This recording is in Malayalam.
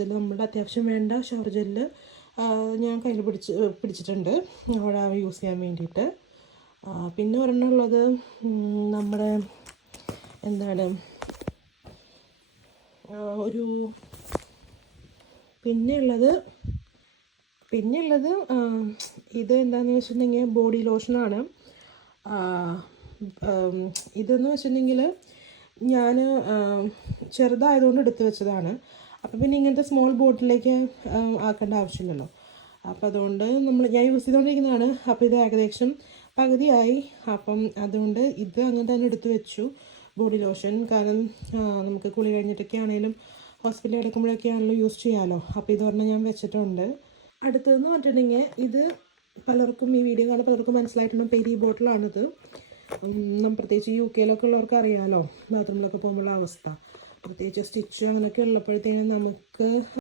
ഇതിൽ നമ്മുടെ അത്യാവശ്യം വേണ്ട ഷവർ ജെല്ല് ഞാൻ കയ്യിൽ പിടിച്ചിട്ടുണ്ട് അവിടെ യൂസ് ചെയ്യാൻ വേണ്ടിയിട്ട്. പിന്നെ ഒരെണ്ണം ഉള്ളത് നമ്മുടെ എന്താണ് ഒരു പിന്നെയുള്ളത് ഇത് എന്താണെന്ന് വെച്ചിട്ടുണ്ടെങ്കിൽ ബോഡി ലോഷനാണ്. ഇതെന്ന് വെച്ചിട്ടുണ്ടെങ്കിൽ ഞാൻ ചെറുതായതുകൊണ്ട് എടുത്തു വെച്ചതാണ്. അപ്പം പിന്നെ ഇങ്ങനത്തെ സ്മോൾ ബോട്ടിലേക്ക് ആക്കേണ്ട ആവശ്യമില്ലല്ലോ. അപ്പം അതുകൊണ്ട് ഞാൻ യൂസ് ചെയ്തുകൊണ്ടിരിക്കുന്നതാണ്. അപ്പോൾ ഇത് ഏകദേശം പകുതിയായി. അപ്പം അതുകൊണ്ട് ഇത് അങ്ങനെ തന്നെ എടുത്തു വെച്ചു, ബോഡി ലോഷൻ. കാരണം നമുക്ക് കുളി കഴിഞ്ഞിട്ടൊക്കെ ആണെങ്കിലും ഹോസ്പിറ്റലിൽ കിടക്കുമ്പോഴൊക്കെ ആണെങ്കിലും യൂസ് ചെയ്യാമല്ലോ. അപ്പോൾ ഇത് പറഞ്ഞാൽ ഞാൻ വെച്ചിട്ടുണ്ട്. അടുത്തതെന്ന് പറഞ്ഞിട്ടുണ്ടെങ്കിൽ ഇത് പലർക്കും ഈ വീഡിയോ കാണാൻ പലർക്കും മനസ്സിലായിട്ടുള്ള പെരി ബോട്ടിലാണിത്. പ്രത്യേകിച്ച് UK ഉള്ളവർക്ക് അറിയാമല്ലോ ബാത്റൂമിലൊക്കെ പോകുമ്പോഴുള്ള അവസ്ഥ. പ്രത്യേകിച്ച് സ്റ്റിച്ച് അങ്ങനെയൊക്കെ ഉള്ളപ്പോഴത്തേനും നമുക്ക്